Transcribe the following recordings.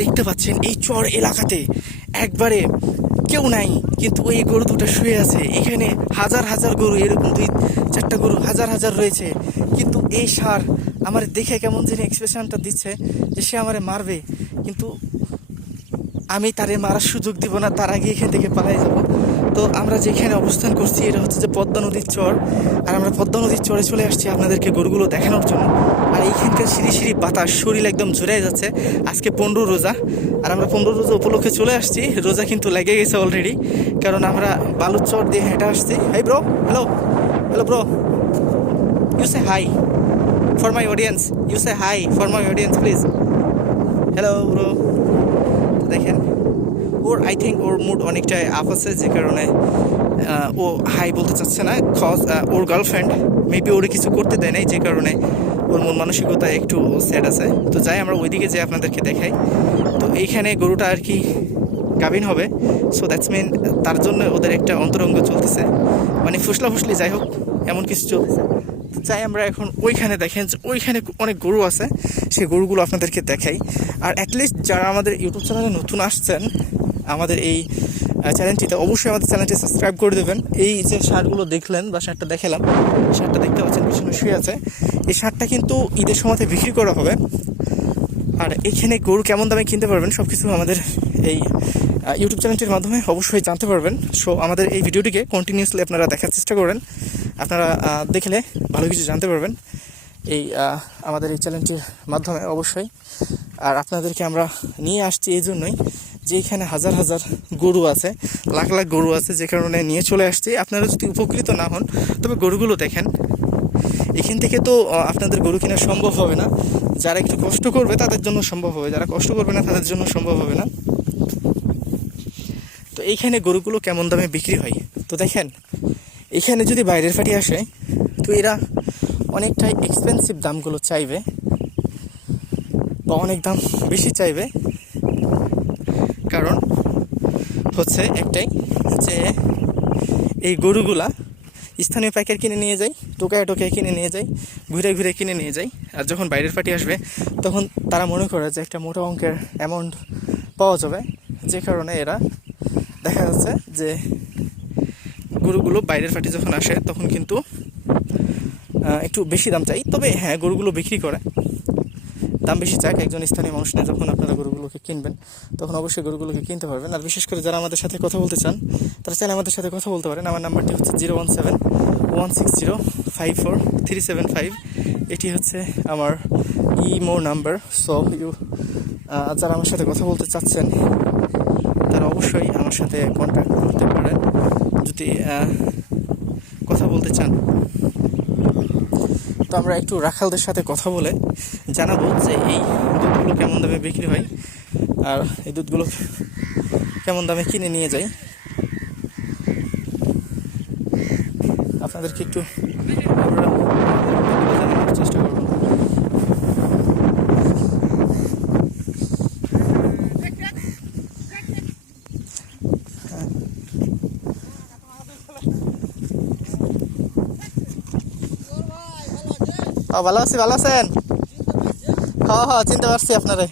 দেখতে পাচ্ছেন এই চর এলাকাতে। একবারে কেউ নাই, কিন্তু ওই গরু দুটো শুয়ে আছে। এখানে হাজার হাজার গরু, এরকম দুই, চারটা গরু হাজার হাজার রয়েছে। কিন্তু এই সার আমার দেখে কেমন যেন এক্সপ্রেশনটা দিচ্ছে যে সে আমারে মারবে। কিন্তু আমি তারে মারার সুযোগ দিব না, তার আগে এখান থেকে পালাই যাব। তো আমরা যেখানে অবস্থান করছি, এটা হচ্ছে যে পদ্মা নদীর চর। আর আমরা পদ্মা নদীর চরে চলে আসছি আপনাদেরকে গরুগুলো দেখানোর জন্য। আর এইখানকার সিঁড়ি সিঁড়ি বাতাস, শরীর একদম জুড়ে যাচ্ছে। আজকে পনেরো রোজা, আর আমরা পনেরো রোজা উপলক্ষে চলে আসছি। রোজা কিন্তু লেগে গেছে অলরেডি কারণ আমরা বালুর চর দিয়ে হেঁটে আসছি। Hi bro hello hello bro you say hi for my audience you say hi for my audience please hello bro দেখেন ওর আই থিঙ্ক ওর মুড অনেকটাই আপ আছে, যে কারণে ও হাই বলতে চাচ্ছে না কজ ওর গার্লফ্রেন্ড মেবি ওরে কিছু করতে দেয় নাই, যে কারণে ওর মন মানসিকতা একটু স্যাড আছে। তো যাই, আমরা ওইদিকে যে আপনাদেরকে দেখাই। তো এইখানে গরুটা আর কি গাভিন হবে। সো দ্যাটস মিন তার জন্য ওদের একটা অন্তরঙ্গ চলতেছে। মানে ফুসলা ফুসলি, যাই হোক, এমন কিছু চলতেছে। চাই আমরা এখন ওইখানে দেখেন যে ওইখানে অনেক গরু আছে, সেই গরুগুলো আপনাদেরকে দেখাই। আর অ্যাটলিস্ট যারা আমাদের ইউটিউব চ্যানেলে নতুন আসছেন আমাদের এই চ্যানেলটিতে অবশ্যই আমাদের চ্যানেলটি সাবস্ক্রাইব করে দেবেন। এই যে শার্টগুলো দেখলেন, বা শার্টটা দেখালাম, শার্টটা দেখতে পাচ্ছেন, পিছনে শুয়ে আছে। এই শার্টটা কিন্তু ঈদের সময়তে বিক্রি করা হবে। আর এখানে গরু কেমন দামে কিনতে পারবেন সব কিছু আমাদের এই ইউটিউব চ্যানেলটির মাধ্যমে অবশ্যই জানতে পারবেন। সো আমাদের এই ভিডিওটিকে কন্টিনিউসলি আপনারা দেখার চেষ্টা করবেন আপনারা দেখলে ভালো কিছু জানতে পারবেন। এই আমাদের এই চ্যানেলটির মাধ্যমে অবশ্যই। আর আপনাদেরকে আমরা নিয়ে আসছি এই জন্যই। যে এখানে হাজার হাজার গরু আছে, লাখ লাখ গরু আছে যে কারণে নিয়ে চলে আসছি। আপনারা যদি উপকৃত না হন, তবে গরুগুলো দেখেন। এখান থেকে তো আপনাদের গরু কেনা সম্ভব হবে না। যারা একটু কষ্ট করবে, তাদের জন্য সম্ভব হবে। যারা কষ্ট করবে না, তাদের জন্য সম্ভব হবে না। তো এইখানে গরুগুলো কেমন দামে বিক্রি হয়? তো দেখেন, এখানে যদি বাইরের পার্টি আসে, তো এরা অনেকটাই এক্সপেন্সিভ দামগুলো চাইবে বা অনেক দাম বেশি চাইবে। কারণ হচ্ছে একটাই যে এই গরুগুলা স্থানীয় প্যাকেট কিনে নিয়ে যাই টোকায় টোকায় কিনে নিয়ে যাই ঘুরে ঘুরে কিনে নিয়ে যাই আর যখন বাইরের পার্টি আসবে, তখন তারা মনে করে যে একটা মোটা অঙ্কের অ্যামাউন্ট পাওয়া যাবে। যে কারণে এরা দেখা যাচ্ছে যে গরুগুলো বাইরের পার্টি যখন আসে, তখন কিন্তু একটু বেশি দাম চাই তবে হ্যাঁ গরুগুলো বিক্রি করে। দাম বেশি চাক একজন স্থানীয় মানুষ নিয়ে যখন আপনারা গরুগুলোকে কিনবেন, তখন অবশ্যই গরুগুলোকে কিনতে পারবেন। আর বিশেষ করে যারা আমাদের সাথে কথা বলতে চান, তারা চাইলে আমাদের সাথে কথা বলতে পারেন। আমার নাম্বারটি হচ্ছে zero one seven one six zero five four three seven five. এটি হচ্ছে আমার ইমো নাম্বার। সো ইউ যারা আমার সাথে কথা বলতে চাচ্ছেন, তারা অবশ্যই আমার সাথে কন্ট্যাক্ট করতে পারেন। যদি কথা বলতে চান, তো আমরা একটু রাখালদের সাথে কথা বলে জানাব যে এই দুধগুলো কেমন দামে বিক্রি হয় আর এই দুধগুলো কেমন দামে কিনে নিয়ে যাই আপনাদেরকে একটু জানানোর চেষ্টা করব। ও, ভালো আছি, ভালো আছেন? হ্যাঁ হ্যাঁ চিনতে পারছি আপনারে।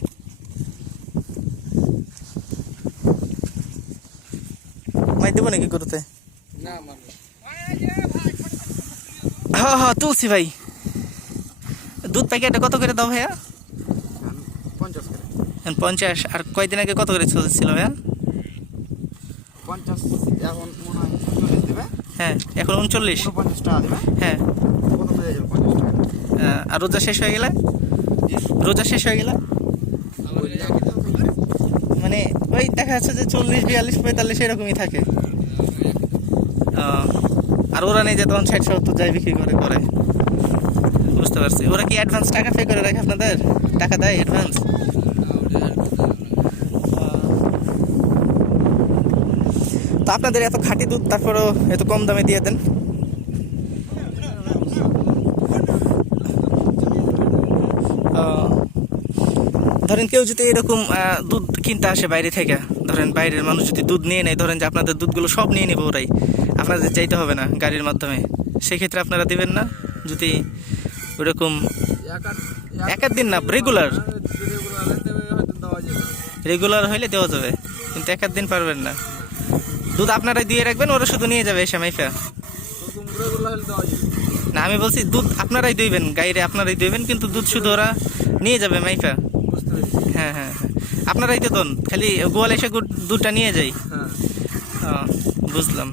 মাই দেবো নাকি গরুতে? হ্যাঁ হ্যাঁ তুলছি ভাই। দুধ প্যাকেটে কত করে দাও ভাইয়া? পঞ্চাশ আর কয়দিন আগে কত করে চলছিল ভাইয়া? হয় হ্যাঁ এখন উনচল্লিশ। উনপঞ্চাশ টাকা দেবে। হ্যাঁ। আর রোজা শেষ হয়ে গেলে? রোজা শেষ হয়ে গেলে? মানে ওই দেখা যাচ্ছে যে চল্লিশ বিয়াল্লিশ পঁয়তাল্লিশ এরকমই থাকে। আর ওরা নেই যে তখন ষাট সত্তর যাই বিক্রি করে করে। বুঝতে পারছি। ওরা কি অ্যাডভান্স টাকা পে করে রাখে আপনাদের? টাকা দেয় অ্যাডভান্স তো আপনাদের এত খাঁটি দুধ তারপরেও এত কম দামে দিয়ে দেন। ধরেন কেউ যদি এরকম দুধ কিনতে আসে বাইরে থেকে, ধরেন বাইরের মানুষ যদি দুধ নিয়ে নেয়, ধরেন যে আপনাদের দুধগুলো সব নিয়ে নেবে ওরাই, আপনাদের যাইতে হবে না গাড়ির মাধ্যমে। সেক্ষেত্রে আপনারা দিবেন না? যদি ওরকম এক দিন না রেগুলার রেগুলার হইলে দেওয়া যাবে, কিন্তু এক দিন পারবেন না। দুধ আপনারাই দিয়ে রাখবেন, ওরা শুধু নিয়ে যাবে এসে মাইফা। না, আমি বলছি দুধ আপনারাই দইবেন গাইরে আপনারাই দইবেন কিন্তু দুধ শুধু ওরা নিয়ে যাবে মাইফা। বুঝতে পেরেছি। হ্যাঁ হ্যাঁ হ্যাঁ। আপনারাই তো দন খালি গোয়াল এসে দুধটা নিয়ে যাই। হ্যাঁ। বুঝলাম।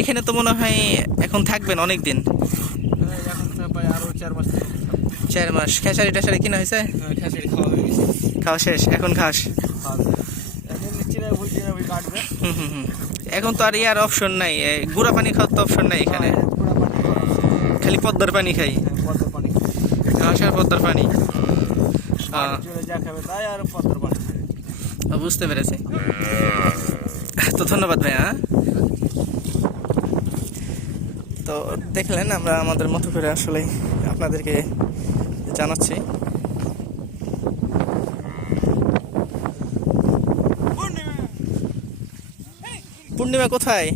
এখানে তো মনে হয় এখন থাকবেন অনেক দিন হ্যাঁ, এখন তো চার মাস খেসারি টেসারি কিনা হয়েছে? হ্যাঁ, খাওয়া শেষ এখন খাস। এখন তো আর ইয়ার অপশন নাই গুঁড়া পানি খাওয়ার তো অপশন নাই এখানে। খালি পদ্মার পানি খাই। হ্যাঁ, পদ্মার পানি। বুঝতে পেরেছি। তো ধন্যবাদ ভাইয়া হ্যাঁ? তো দেখলেন, আমরা আমাদের মতো করে আসলে আপনাদেরকে জানাচ্ছি। পূর্ণিমা কোথায়?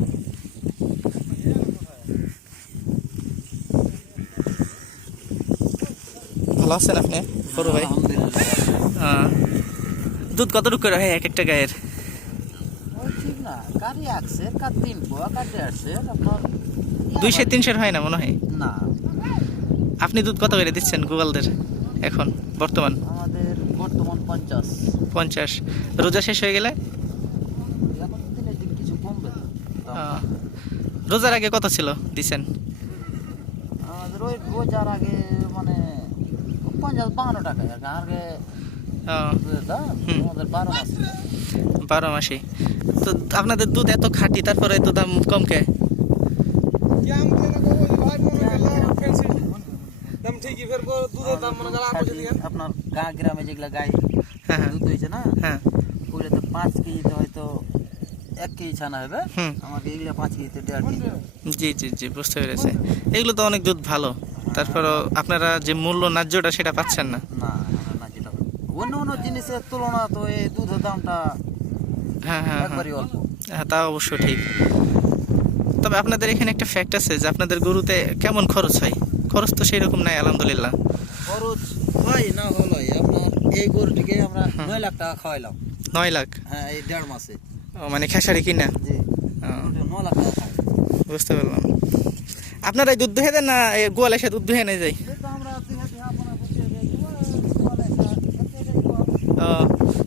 ভালো আছেন আপনি, বড় ভাই? দুধ কতটুকু করে হয় এক একটা গায়ের? ঠিক না গাড়ি একশো কার তিন পোয়া কার দেড়শো আপনার দুইশো তিনশোর হয় না মনে হয়? না। আপনি দুধ কত করে দিচ্ছেন গুগলদের এখন বর্তমান? আমাদের বর্তমান পঞ্চাশ। পঞ্চাশ। রোজা শেষ হয়ে গেলে? রোজার আগে কত ছিল দিচ্ছেন রোজার আগে মানে পঞ্চাশ বাহান্ন টাকা আর কি। দুধের দাম আমাদের বারো মাস। বারো মাসে। তো আপনাদের দুধ এত খাঁটি তারপরে এত দাম কম কে? আপনার গা গ্রামে যেগুলা গাই হ্যাঁ হ্যাঁ। দুধ হয়েছে না হ্যাঁ। তো পাঁচ কেজিতে হয়তো এক কেজি ছানা হবে। আমাদের এগুলো পাঁচ কেজিতে দেড় কেজি জি জি জি বুঝতে পেরেছি। এগুলো তো অনেক দুধ ভালো। তারপরও আপনারা যে মূল্য ন্যায্যটা সেটা পাচ্ছেন না। না না, না অন্য অন্য জিনিসের তুলনা তো এই দুধের দামটা হ্যাঁ হ্যাঁ হ্যাঁ। হ্যাঁ তা অবশ্য ঠিক। তবে আপনাদের এখানে একটা ফ্যাক্ট আছে যে আপনাদের গরুতে কেমন খরচ হয়? খরচ তো সেই রকম নাই আলহামদুলিল্লাহ। খরচ হয় না হলোই। আপনার এই গরুটিকে আমরা হুম। নয় লাখ টাকা খাওয়াইলাম। নয় লাখ? হ্যাঁ এই দেড় মাসে। ও, মানে খেসারি কিনা? জি। নয় লাখ টাকা বুঝতে পারলাম। আপনারা এই দুধ দুহে দেন না গোয়াল এসে দুধ দুহে নিয়ে ও,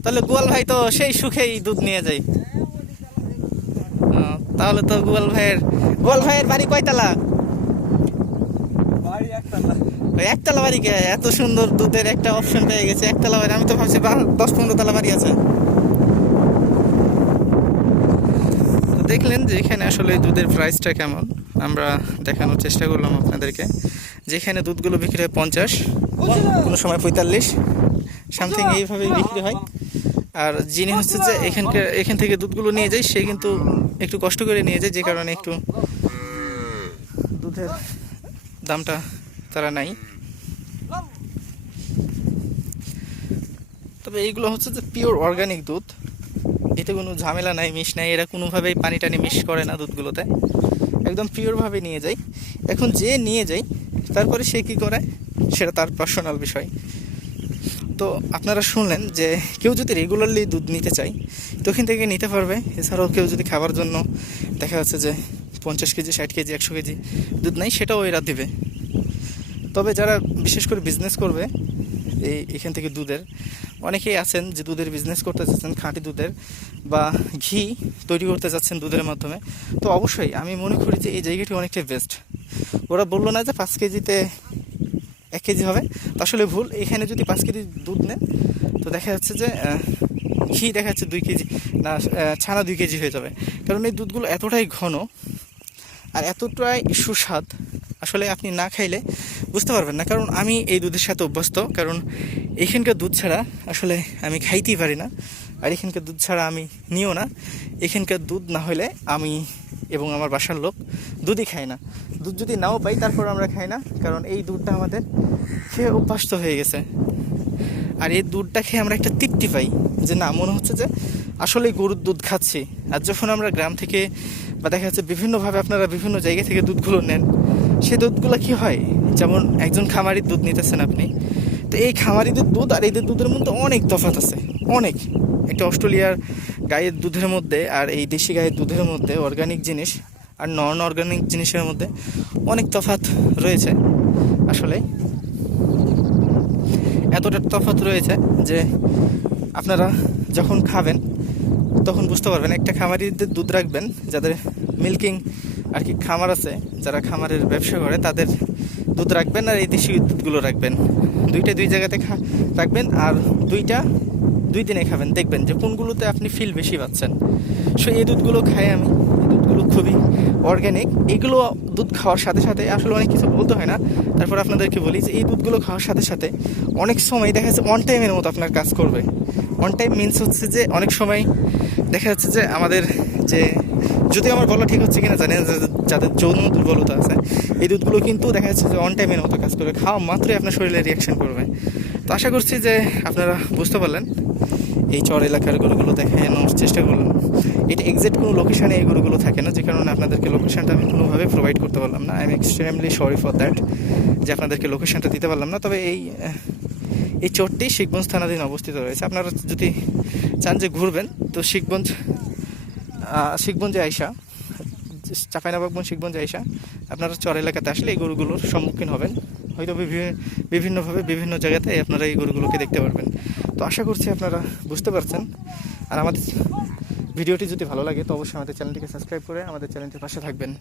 তাহলে গোয়াল ভাই তো সেই সুখেই দুধ নিয়ে যায়। ও, তাহলে তো গোয়াল ভাইয়ের গোয়াল ভাইয়ের বাড়ি কয়তলা একতলা বাড়ি কে? এত সুন্দর দুধের একটা অপশন পেয়ে গেছে একতলা বাড়ি। আমি তো ভাবছি দশ পনেরো তলা বাড়ি আছে। তো দেখলেন যে এখানে আসলে দুধের প্রাইসটা কেমন। আমরা দেখানোর চেষ্টা করলাম আপনাদেরকে। যেখানে দুধগুলো বিক্রি হয় পঞ্চাশ, কোনো সময় পঁয়তাল্লিশ সামথিং এইভাবেই বিক্রি হয়। আর যিনি হচ্ছে যে এখানকার, এখান থেকে দুধগুলো নিয়ে যায়, সে কিন্তু একটু কষ্ট করে নিয়ে যায়, যে কারণে একটু দুধের দামটা তারা নাই তবে এইগুলো হচ্ছে যে পিওর অর্গানিক দুধ। এতে কোনো ঝামেলা নাই, মিশ নাই, এরা কোনোভাবেই পানি টানি মিশ করে না দুধগুলোতে। একদম পিওরভাবে নিয়ে যায় এখন যে নিয়ে যায় তারপরে সে কি করে? সেটা তার পার্সোনাল বিষয়। তো আপনারা শুনলেন যে কেউ যদি রেগুলারলি দুধ নিতে চায়, তো ওখান থেকে নিতে পারবে। এছাড়াও কেউ যদি খাবার জন্য দেখা যাচ্ছে যে পঞ্চাশ কেজি, ষাট কেজি, একশো কেজি দুধ নাই সেটাও এরা দেবে। তবে যারা বিশেষ করে বিজনেস করবে, এই এখান থেকে দুধের অনেকেই আছেন যে দুধের বিজনেস করতে চাচ্ছেন খাঁটি দুধের বা ঘি তৈরি করতে চাচ্ছেন দুধের মাধ্যমে। তো অবশ্যই আমি মনে করি যে এই জায়গাটি অনেকটাই বেস্ট ওরা বলল না যে পাঁচ কেজিতে এক কেজি হবে? আসলে ভুল। এখানে যদি পাঁচ কেজি দুধ নেন, তো দেখা যাচ্ছে যে ঘি দেখা যাচ্ছে দুই কেজি, না ছানা দুই কেজি হয়ে যাবে। কারণ এই দুধগুলো এতটাই ঘন আর এতটাই সুস্বাদ। আসলে আপনি না খাইলে বুঝতে পারবেন না। কারণ আমি এই দুধের সাথে অভ্যস্ত। কারণ এখানকার দুধ ছাড়া আসলে আমি খাইতেই পারি না। আর এখানকার দুধ ছাড়া আমি নিও না। এখানকার দুধ না হলে আমি এবং আমার বাসার লোক দুধই খাই না। দুধ যদি নাও পাই, তারপর আমরা খাই না। কারণ এই দুধটা আমাদের খেয়ে অভ্যস্ত হয়ে গেছে। আর এই দুধটা খেয়ে আমরা একটা তৃপ্তি পাই যে না, মনে হচ্ছে যে আসলে গরুর দুধ খাচ্ছি। আর যখন আমরা গ্রাম থেকে বা দেখা যাচ্ছে বিভিন্নভাবে আপনারা বিভিন্ন জায়গা থেকে দুধগুলো নেন সেই দুধগুলো কি হয়? যেমন একজন খামারির দুধ নিতেছেন আপনি, তো এই খামারিদের দুধ আর এদের দুধের মধ্যে অনেক তফাৎ আছে, অনেক। একটা অস্ট্রেলিয়ার গায়ের দুধের মধ্যে আর এই দেশি গায়ের দুধের মধ্যে অর্গানিক জিনিস আর নন অর্গানিক জিনিসের মধ্যে অনেক তফাৎ রয়েছে আসলে। এতটা তফাৎ রয়েছে যে আপনারা যখন খাবেন তখন বুঝতে পারবেন, একটা খামারিদের দুধ রাখবেন, যাদের মিল্কিং আর কি খামার আছে, যারা খামারের ব্যবসা করে, তাদের দুধ রাখবেন আর এই দেশি দুধগুলো রাখবেন। দুইটা দুই জায়গাতে রাখবেন আর দুইটা দুই দিনে খাবেন। দেখবেন যে কোনগুলোতে আপনি ফিল বেশি পাচ্ছেন। সো এই দুধগুলো খাই আমি। দুধগুলো খুবই অর্গ্যানিক এগুলো দুধ খাওয়ার সাথে সাথে আসলে অনেক কিছু বলতে হয় না। তারপর আপনাদেরকে বলি যে এই দুধগুলো খাওয়ার সাথে সাথে অনেক সময় দেখা যাচ্ছে অন টাইমের মতো আপনার কাজ করবে। অন টাইম মিনস হচ্ছে যে অনেক সময় দেখা যাচ্ছে যে আমাদের যে যদিও আমার বলা ঠিক হচ্ছে কিনা জানি না যাদের যৌন দুর্বলতা আছে, এই দুধগুলো কিন্তু দেখা যাচ্ছে যে অন টাইমের মতো কাজ করবে। খাওয়া মাত্রই আপনার শরীরে রিয়াকশন করবে। তো আশা করছি যে আপনারা বুঝতে পারলেন। এই চর এলাকার গরুগুলো দেখানোর চেষ্টা করলাম। এটা এক্সাক্ট কোনো লোকেশানে এই গরুগুলো থাকে না, যে কারণে আপনাদেরকে লোকেশানটা আমি কোনোভাবে প্রোভাইড করতে পারলাম না। I am extremely sorry for that যে আপনাদেরকে লোকেশনটা দিতে পারলাম না। তবে এই এই চরটি শিখগঞ্জ থানাধীন অবস্থিত রয়েছে। আপনারা যদি চান যে ঘুরবেন, তো শিখগঞ্জ শিখগঞ্জে আইসা চাপাইনবাবগঞ্জ শিখগঞ্জ আইসা আপনারা চর এলাকাতে আসলে এই গরুগুলোর সম্মুখীন হবেন। হয়তো বিভিন্ন বিভিন্নভাবে বিভিন্ন জায়গাতে আপনারা এই গরুগুলোকে দেখতে পারবেন। তো আশা করছি আপনারা বুঝতে পারছেন। আর আমাদের ভিডিওটি যদি ভালো লাগে, তো অবশ্যই আমাদের চ্যানেলটিকে সাবস্ক্রাইব করে আমাদের চ্যানেলটির পাশে থাকবেন।